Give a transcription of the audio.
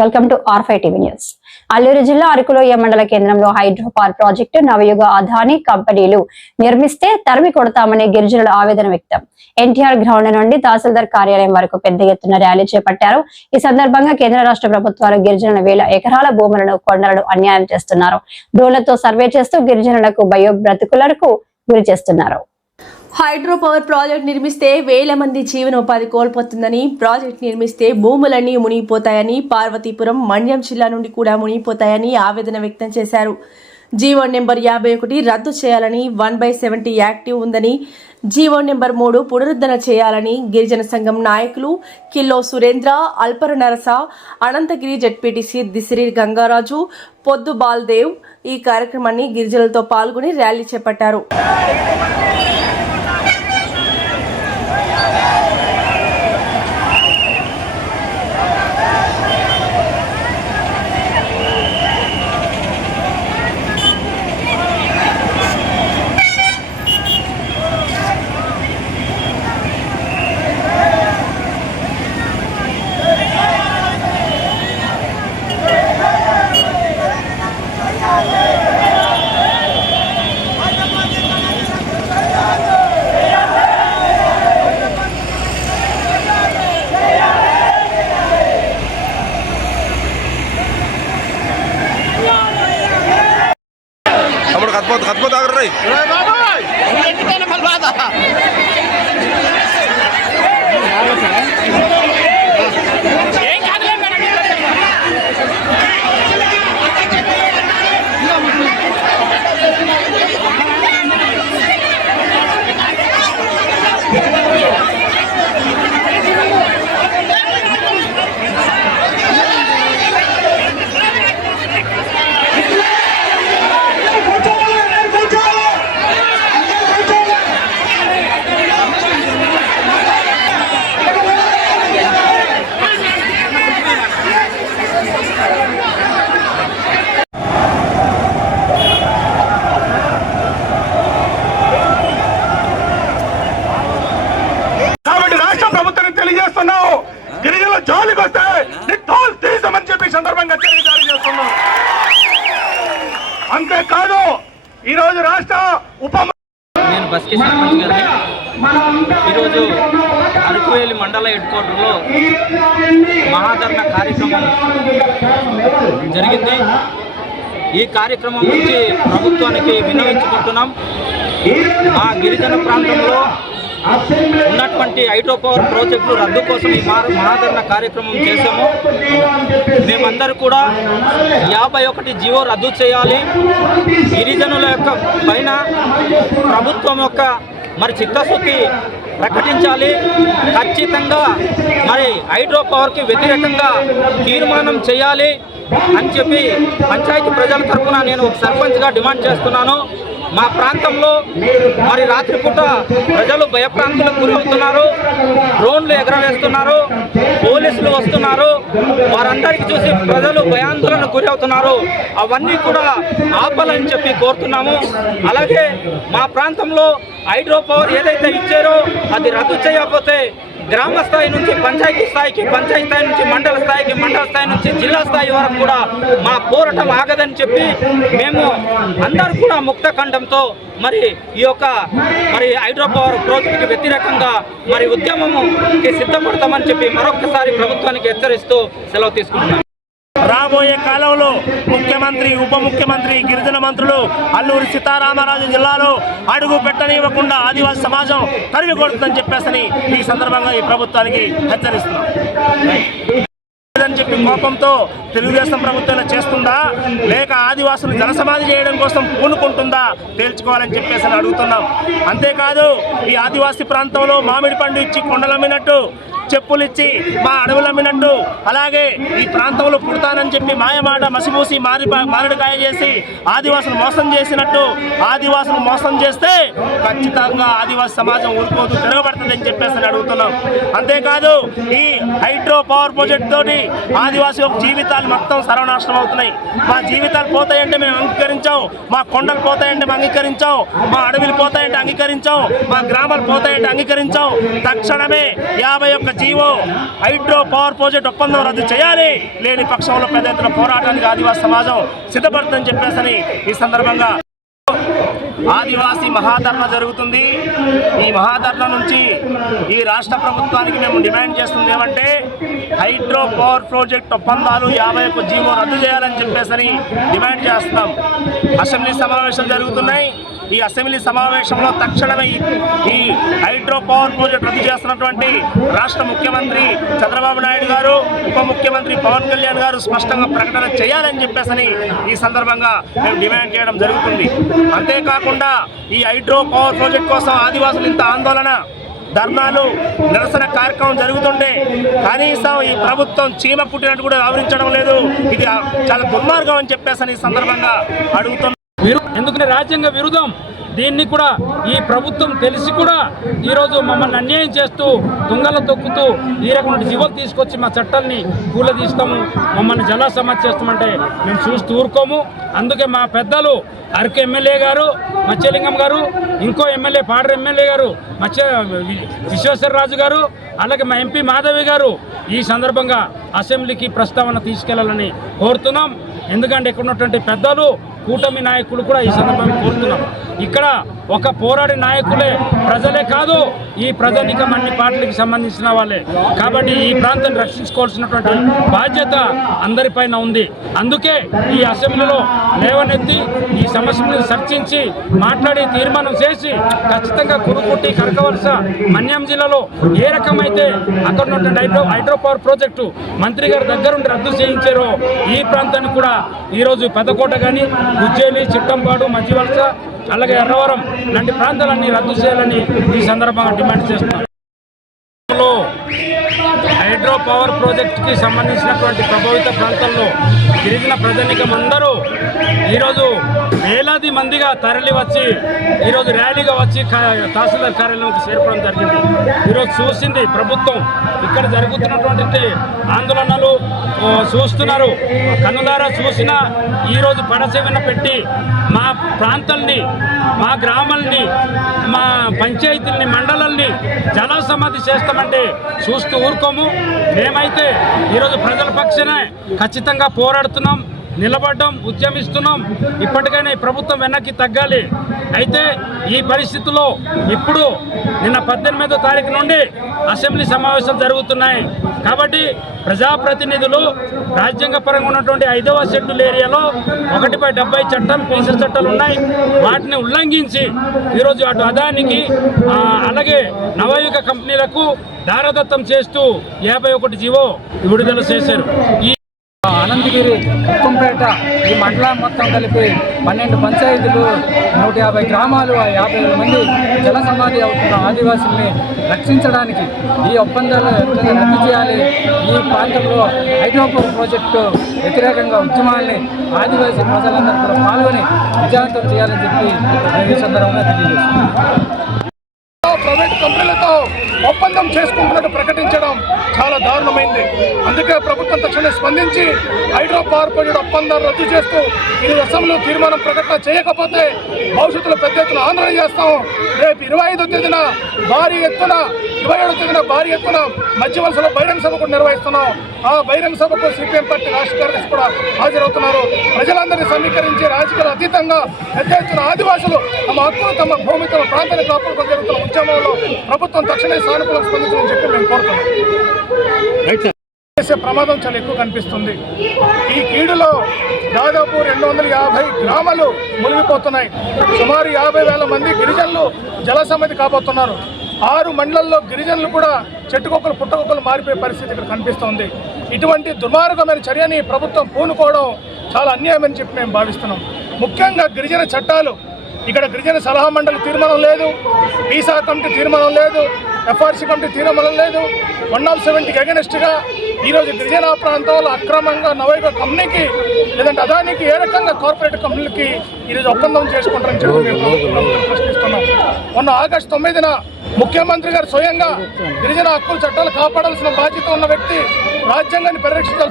Welcome to R5 TV news. Alluri జిల్లా అరకులోయ మండల కేంద్రంలో hydro power project Navayuga Adani కంపెనీలు నిర్మిస్తే తరిమి కొడతామని గిరిజనుల ఆవేదన వ్యక్తం. ఎన్టీఆర్ గ్రౌండ్ నుండి తహసీల్దార్ కార్యాలయం వరకు పెద్ద ఎత్తున ర్యాలీ చేపట్టారు. ఈ సందర్భంగా కేంద్ర రాష్ట్ర ప్రభుత్వాలు గిరిజనుల వేల ఎకరాల భూములను కొండలను అన్యాయం చేస్తున్నారు. డ్రోన్లతో సర్వే చేస్తూ గిరిజనులకు భయోబ్రతుకులకు గురి చేస్తున్నారు. హైడ్రో పవర్ ప్రాజెక్ట్ నిర్మిస్తే వేల మంది జీవనోపాధి కోల్పోతుందని, ప్రాజెక్ట్ నిర్మిస్తే భూములన్నీ మునిగిపోతాయని, పార్వతీపురం మండ్యం జిల్లా నుండి కూడా మునిగిపోతాయని ఆవేదన వ్యక్తం చేశారు. జీవో నెంబర్ 51 రద్దు చేయాలని, 1/70 యాక్టివ్ ఉందని, జీవో నెంబర్ 3 పునరుద్ధరణ చేయాలని గిరిజన సంఘం నాయకులు కిల్లో సురేంద్ర, అల్పర నరస, అనంతగిరి జెడ్పీటీసీ దిసిరి గంగారాజు, పొద్దు బాల్దేవ్ ఈ కార్యక్రమాన్ని గిరిజనులతో పాల్గొని ర్యాలీ చేపట్టారు. खतबत आगर रही గిరిజనుల జోలికి వస్తే నిట్టోలు తీసమని చెప్పి సందర్భంగా జారీ చేస్తున్నాం. అంతేకాదు ఈరోజు రాష్ట్ర నేను బస్కి సర్పంచ్ గారిని. ఈరోజు అరకువేలి మండల హెడ్ క్వార్టర్లో మహాధరణ కార్యక్రమం జరిగింది. ఈ కార్యక్రమం నుంచి ప్రభుత్వానికి విన్నవించుకుంటున్నాం. మా గిరిజన ప్రాంతంలో ఉన్నటువంటి హైడ్రో పవర్ ప్రాజెక్టులు రద్దు కోసం ఈ మహాధరణ కార్యక్రమం చేశాము. మేమందరూ కూడా 51 జీవో రద్దు చేయాలి. గిరిజనుల యొక్క పైన ప్రభుత్వం యొక్క చిత్తశుద్ధి ప్రకటించాలి. ఖచ్చితంగా హైడ్రో పవర్కి వ్యతిరేకంగా తీర్మానం చేయాలి అని చెప్పి పంచాయతీ ప్రజల తరఫున నేను సర్పంచ్గా డిమాండ్ చేస్తున్నాను. మా ప్రాంతంలో రాత్రిపూట ప్రజలు భయప్రాంతులకు గురవుతున్నారు. డ్రోన్లు ఎగరవేస్తున్నారు, పోలీసులు వస్తున్నారు. వారందరికీ చూసి ప్రజలు భయాందోళనకు గురవుతున్నారు. అవన్నీ కూడా ఆపాలని చెప్పి కోరుతున్నాము. అలాగే మా ప్రాంతంలో హైడ్రో పవర్ ఏదైతే ఇచ్చారో అది రద్దు చేయకపోతే గ్రామ స్థాయి నుంచి పంచాయతీ స్థాయికి, పంచాయతీ స్థాయి నుంచి మండల స్థాయికి, మండల స్థాయి నుంచి జిల్లా స్థాయి వరకు కూడా మా పోరాటం ఆగదని చెప్పి మేము అందరూ కూడా ముక్త ఖండంతో ఈ యొక్క హైడ్రో పవర్ ప్రాజెక్టుకి వ్యతిరేకంగా ఉద్యమముకి సిద్ధపడతామని చెప్పి మరొకసారి ప్రభుత్వానికి హెచ్చరిస్తూ సెలవు తీసుకుంటున్నాం. రాబోయే కాలంలో ముఖ్యమంత్రి, ఉప ముఖ్యమంత్రి, గిరిజన మంత్రులు అల్లూరి సీతారామరాజు జిల్లాలో అడుగు పెట్టనివ్వకుండా ఆదివాసీ సమాజం తరిమి కొడుతుందని చెప్పేసి ఈ సందర్భంగా ఈ ప్రభుత్వానికి హెచ్చరిస్తున్నాం. అని చెప్పి కోపంతో తెలుగుదేశం ప్రభుత్వం చేస్తుందా, లేక ఆదివాసులు జనసమాధి చేయడం కోసం పూనుకుంటుందా తేల్చుకోవాలని చెప్పేసి అడుగుతున్నాం. అంతేకాదు ఈ ఆదివాసీ ప్రాంతంలో మామిడి పండు ఇచ్చి కొండలమ్మినట్టు, చెప్పులు ఇచ్చి మా అడవులు అమ్మినట్టు, అలాగే ఈ ప్రాంతంలో పుడతానని చెప్పి మాయమాట మసిపూసి మామిడికాయ చేసి ఆదివాసులు మోసం చేసినట్టు ఆదివాసులు మోసం చేస్తే ఖచ్చితంగా ఆదివాసీ సమాజం ఊరుకోదు, తిరగబడుతుందని చెప్పేసి అడుగుతున్నాం. అంతేకాదు ఈ హైడ్రో పవర్ ప్రాజెక్ట్ తోటి ఆదివాసీ జీవితాలు మొత్తం సర్వనాశనం అవుతున్నాయి. మా జీవితాలు పోతాయంటే మేము అంగీకరించాం, మా కొండలు పోతాయంటే మేము అంగీకరించాం, మా అడవులు పోతాయంటే అంగీకరించాం, మా గ్రామాలు పోతాయంటే అంగీకరించాం. తక్షణమే 51 జీవో హైడ్రో పవర్ ప్రాజెక్ట్ ఒప్పందం రద్దు చేయాలి, లేని పక్షంలో పెద్ద ఎత్తున పోరాటానికి ఆదివాసీ సమాజం సిద్ధపడుతుందని చెప్పేసి ఈ సందర్భంగా ఆదివాసీ మహాధర్నా జరుగుతుంది. ఈ మహాధర్నా నుంచి ఈ రాష్ట్ర ప్రభుత్వానికి మేము డిమాండ్ చేస్తుంది ఏమంటే హైడ్రో పవర్ ప్రాజెక్ట్ ఒప్పందాలు 51 జీవో రద్దు చేయాలని చెప్పేసి డిమాండ్ చేస్తున్నాం. అసెంబ్లీ సమావేశాలు జరుగుతున్నాయి. ఈ అసెంబ్లీ సమావేశంలో తక్షణమే ఈ హైడ్రో పవర్ ప్రాజెక్ట్ రద్దు చేస్తున్నటువంటి రాష్ట్ర ముఖ్యమంత్రి చంద్రబాబు నాయుడు గారు, ఉప ముఖ్యమంత్రి పవన్ కళ్యాణ్ గారు స్పష్టంగా ప్రకటన చేయాలని చెప్పేసి ఈ సందర్భంగా మేము డిమాండ్ చేయడం జరుగుతుంది. అంతేకాకుండా ఈ హైడ్రో పవర్ ప్రాజెక్ట్ కోసం ఆదివాసులు ఇంత ఆందోళన, ధర్నాలు, నిరసన కార్యక్రమం జరుగుతుంటే కనీసం ఈ ప్రభుత్వం చీమ పుట్టినట్టు కూడా వ్యవహరించడం లేదు. ఇది చాలా దుర్మార్గం అని చెప్పేసి ఈ సందర్భంగా అడుగుతున్నాం. ఎందుకంటే రాజ్యాంగ విరుద్ధం. దీన్ని కూడా ఈ ప్రభుత్వం తెలిసి కూడా ఈరోజు మమ్మల్ని అన్యాయం చేస్తూ దొంగలు తొక్కుతూ ఈ రకమైన జీవోలు తీసుకొచ్చి మా చట్టాలని కూలదీస్తాము, మమ్మల్ని జలా సమాధి చేస్తామంటే మేము చూస్తూ ఊరుకోము. అందుకే మా పెద్దలు అరకు ఎమ్మెల్యే గారు మత్స్యలింగం గారు, ఇంకో ఎమ్మెల్యే పాడరు ఎమ్మెల్యే గారు విశ్వేశ్వరరాజు గారు, అలాగే మా ఎంపీ మాధవి గారు ఈ సందర్భంగా అసెంబ్లీకి ప్రస్తావన తీసుకెళ్లాలని కోరుతున్నాం. ఎందుకంటే ఇక్కడ ఉన్నటువంటి పెద్దలు కూటమి నాయకులు కూడా ఈ సందర్భంగా కోరుతున్నాం. ఇక్కడ ఒక పోరాడి నాయకులే ప్రజలే కాదు, ఈ ప్రజానికం అన్ని పార్టీలకు సంబంధించిన వాళ్ళే. కాబట్టి ఈ ప్రాంతాన్ని రక్షించుకోవాల్సినటువంటి బాధ్యత అందరిపైన ఉంది. అందుకే ఈ అసెంబ్లీలో లేవనెత్తి ఈ సమస్యను చర్చించి మాట్లాడి తీర్మానం చేసి ఖచ్చితంగా కురుకుట్టి కరకవలస మన్యం జిల్లాలో ఏ రకమైతే అక్కడ ఉన్నటువంటి హైడ్రో పవర్ ప్రాజెక్టు మంత్రి గారి దగ్గరుండి రద్దు చేయించారో ఈ ప్రాంతాన్ని కూడా ఈరోజు పెద్దకోట కానీ గుజ్జేలి, చిట్టంపాడు, మధ్యవలస, అలాగే ఎర్రవరం లాంటి ప్రాంతాలన్నీ రద్దు చేయాలని ఈ సందర్భంగా డిమాండ్ చేస్తున్నారు. హైడ్రో పవర్ ప్రాజెక్టుకి సంబంధించినటువంటి ప్రభావిత ప్రాంతాల్లో గిరిజన ప్రజానికం అందరూ ఈరోజు వేలాది మందిగా తరలి వచ్చి ఈరోజు ర్యాలీగా వచ్చి తహసీల్దార్ కార్యాలయంకి చేరుకోవడం జరిగింది. ఈరోజు చూసింది ప్రభుత్వం ఇక్కడ జరుగుతున్నటువంటి ఆందోళనలు చూస్తున్నారు, కన్నులారా చూసినా ఈరోజు పడసేవన పెట్టి మా ప్రాంతాల్ని, మా గ్రామాల్ని, మా పంచాయతీల్ని, మండలాల్ని జల సమాధి చేస్తామంటే చూస్తూ ఊరుకోము. మేమైతే ఈరోజు ప్రజల పక్షానే ఖచ్చితంగా పోరాడుతున్నాం, నిలబడ్డం, ఉద్యమిస్తున్నాం. ఇప్పటికైనా ఈ ప్రభుత్వం వెనక్కి తగ్గాలి. అయితే ఈ పరిస్థితుల్లో ఇప్పుడు నిన్న 18వ తారీఖు నుండి అసెంబ్లీ సమావేశాలు జరుగుతున్నాయి. కాబట్టి ప్రజాప్రతినిధులు రాజ్యాంగపరంగా ఉన్నటువంటి 5వ షెడ్యూల్ ఏరియాలో 1/70 చట్టాలు, పీసర్ చట్టాలు ఉన్నాయి. వాటిని ఉల్లంఘించి ఈరోజు అటు అదానికి అలాగే నవయుగ కంపెనీలకు దారదత్తం చేస్తూ 51 జీవో విడుదల చేశారు. అనంతగిరి, ఉక్కంపేట ఈ మండలం మొత్తం కలిపి 12 పంచాయతీలు, 150 గ్రామాలు, 50,000 మంది జల సమాధి అవుతున్న ఆదివాసుల్ని రక్షించడానికి ఈ ఒప్పందాలు రద్దు చేయాలి. ఈ ప్రాంతంలో హైడ్రో పవర్ ప్రాజెక్టు వ్యతిరేకంగా ఉద్యమాల్ని ఆదివాసీ ప్రజలందరూ కూడా పాల్గొని విజయవంతం చేయాలని చెప్పి ఈ సందర్భంగా తెలియజేస్తున్నాం. ప్రైవేట్ కంపెనీలతో ఒప్పందం చేసుకుంటున్నట్టు ప్రకటించడం చాలా దారుణమైంది. అందుకే ప్రభుత్వం తక్షణమే స్పందించి హైడ్రో పవర్ ప్రాజెక్ట్ ఒప్పందాన్ని రద్దు చేస్తూ ఈ అసెంబ్లీలో తీర్మానం ప్రకటన చేయకపోతే భవిష్యత్తులో పెద్ద ఎత్తున ఆందోళన చేస్తాం. రేపు 25వ తేదీన భారీ ఎత్తున, 27వ తేదీన భారీ ఎత్తున మధ్యవలసలో బహిరంగ సభ కూడా నిర్వహిస్తున్నాం. ఆ బహిరంగ సభకు సిపిఎం పార్టీ రాష్ట్ర కార్యదర్శి కూడా హాజరవుతున్నారు. ప్రజలందరినీ సమీకరించి రాజకీయాలు అతీతంగా పెద్ద ఎత్తున ఆదివాసులు తమ హక్కులు, తమ భూమి, తమ ప్రాంతాన్ని కాపాడుకొని జరుగుతున్న ఉద్యమంలో ప్రభుత్వం తక్షణమే సానుకూలంగా స్పందించాలని చెప్పి మేము కోరుతున్నాం. చేసే ప్రమాదం చాలా ఎక్కువ కనిపిస్తుంది. ఈ కీడులో దాదాపు 250 గ్రామాలు మునిగిపోతున్నాయి. సుమారు 50,000 మంది గిరిజనులు జల సమాధి కాబోతున్నారు. 6 మండలాల్లో గిరిజనులు కూడా చెట్టుకొక్కలు, పుట్టకొక్కలు మారిపోయే పరిస్థితి ఇక్కడ కనిపిస్తోంది. ఇటువంటి దుర్మార్గమైన చర్యని ప్రభుత్వం పూనుకోవడం చాలా అన్యాయమని చెప్పి మేము భావిస్తున్నాం. ముఖ్యంగా గిరిజన చట్టాలు, ఇక్కడ గిరిజన సలహా మండలి తీర్మానం లేదు, ఈసా కమిటీ తీర్మానం లేదు, ఎఫ్ఆర్సీ కమిటీ తీర్మానం లేదు. 170కి అగెనిస్ట్గా ఈరోజు గిరిజన ప్రాంతాల్లో అక్రమంగా నవయుగ కంపెనీకి లేదంటే అదానికి ఏ రకంగా కార్పొరేట్ కంపెనీలకి ఈరోజు ఒప్పందం చేసుకుంటారని చెప్పి మేము ప్రశ్నిస్తున్నాం. మొన్న ఆగస్టు 9న ముఖ్యమంత్రి గారు స్వయంగా గిరిజన హక్కుల చట్టాలు కాపాడాల్సిన బాధ్యత ఉన్న వ్యక్తి, రాజ్యాంగాన్ని పరిరక్షించాల్సిన